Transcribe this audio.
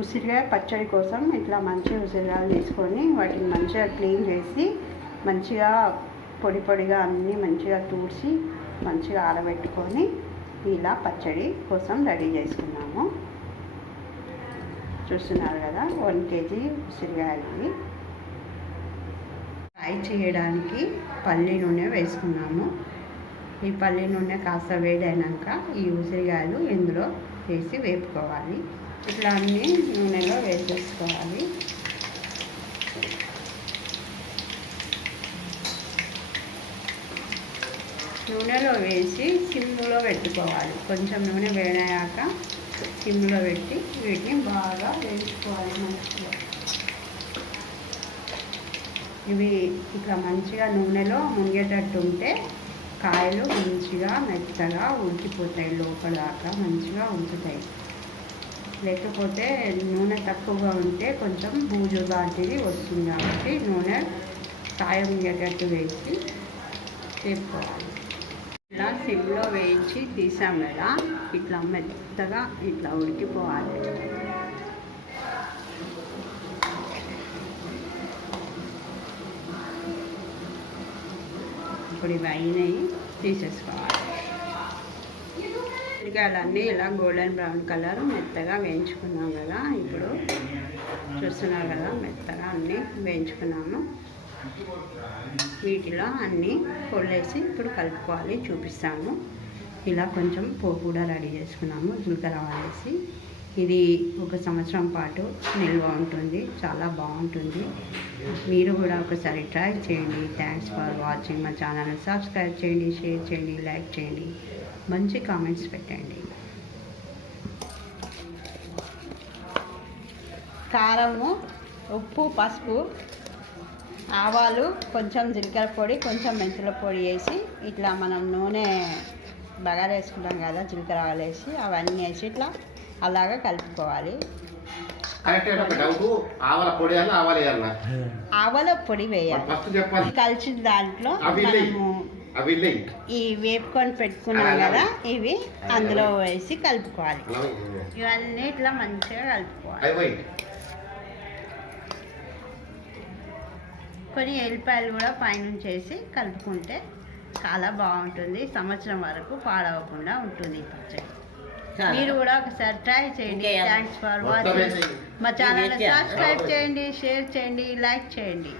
ఉసిరికాయ పచ్చడి కోసం ఇట్లా మంచిగా ఉసిరికాయలు తీసుకొని వాటిని మంచిగా క్లీన్ చేసి మంచిగా పొడి పొడిగా అన్నీ మంచిగా తూడ్చి మంచిగా ఆరబెట్టుకొని ఇలా పచ్చడి కోసం రెడీ చేసుకున్నాము. చూస్తున్నారు కదా 1 కేజీ ఉసిరికాయలు. ఫ్రై చేయడానికి పల్లి నూనె వేసుకున్నాము. ఈ పల్లి నూనె కాస్త వేడైనాక ఈ ఉసిరికాయలు ఇందులో వేసి వేపుకోవాలి. ఇట్లా అన్నీ నూనెలో వేసేసుకోవాలి. నూనెలో వేసి సిమ్లో పెట్టుకోవాలి. కొంచెం నూనె వేడయ్యాక సిమ్లో పెట్టి వీటిని బాగా వేసుకోవాలి. మంచిగా ఇవి ఇట్లా మంచిగా నూనెలో మునిగేటట్టు ఉంటే కాయలు మంచిగా మెత్తగా ఉడికిపోతాయి, లోపల దాకా మంచిగా ఉడుకుతాయి. లేకపోతే నూనె తక్కువగా ఉంటే కొంచెం బూజు లాంటిది వస్తుంది. కాబట్టి నూనె కాయ మునిగేటట్టు వేసి వేపుకోవాలి. ఇలా సిమ్లో వేయించి తీసాం కదా, ఇట్లా మెత్తగా ఇట్లా ఉడికిపోవాలి. ఇప్పుడు ఇవి అయినాయి, తీసేసుకోవాలి. ఉసిరికాయలన్నీ ఇలా గోల్డెన్ బ్రౌన్ కలర్ మెత్తగా వేయించుకున్నాం కదా. ఇప్పుడు చూస్తున్నారు కదా, మెత్తగా అన్నీ వేయించుకున్నాము. వీటిలో అన్నీ పొల్లేసి ఇప్పుడు కలుపుకోవాలి, చూపిస్తాము. ఇలా కొంచెం పోపు కూడా రెడీ చేసుకున్నాము. జీలకర్ర వేసి ఇది 1 సంవత్సరం పాటు నిల్వ ఉంటుంది, చాలా బాగుంటుంది. మీరు కూడా ఒకసారి ట్రై చేయండి. Thanks for watching. మా ఛానల్ని సబ్స్క్రైబ్ చేయండి, షేర్ చేయండి, లైక్ చేయండి, మంచి కామెంట్స్ పెట్టండి. కారము, ఉప్పు, పసుపు, ఆవాలు, కొంచెం జీలకర్ర పొడి, కొంచెం మెంతుల పొడి వేసి ఇట్లా మనం నూనె బగారా వేసుకుంటాం కదా, జీలకర్ర ఆవాలు వేసి అవన్నీ వేసి ఇట్లా అలాగా కలుపుకోవాలి. ఆవాల పొడి వేయాలి. కలిసిన దాంట్లో మనము ఈ వేపుకొని పెట్టుకున్నాం కదా, ఇవి అందులో వేసి కలుపుకోవాలి. ఇవన్నీ ఇట్లా మంచిగా కలుపుకోవాలి. కొన్ని ఎల్లిపాయలు కూడా పైనుంచి వేసి కలుపుకుంటే చాలా బాగుంటుంది. సంవత్సరం వరకు పాడవకుండా ఉంటుంది ఈ పచ్చడి. మీరు కూడా ఒకసారి ట్రై చేయండి. Thanks for watching. మా ఛానల్ని సబ్స్క్రైబ్ చేయండి, షేర్ చేయండి, లైక్ చేయండి.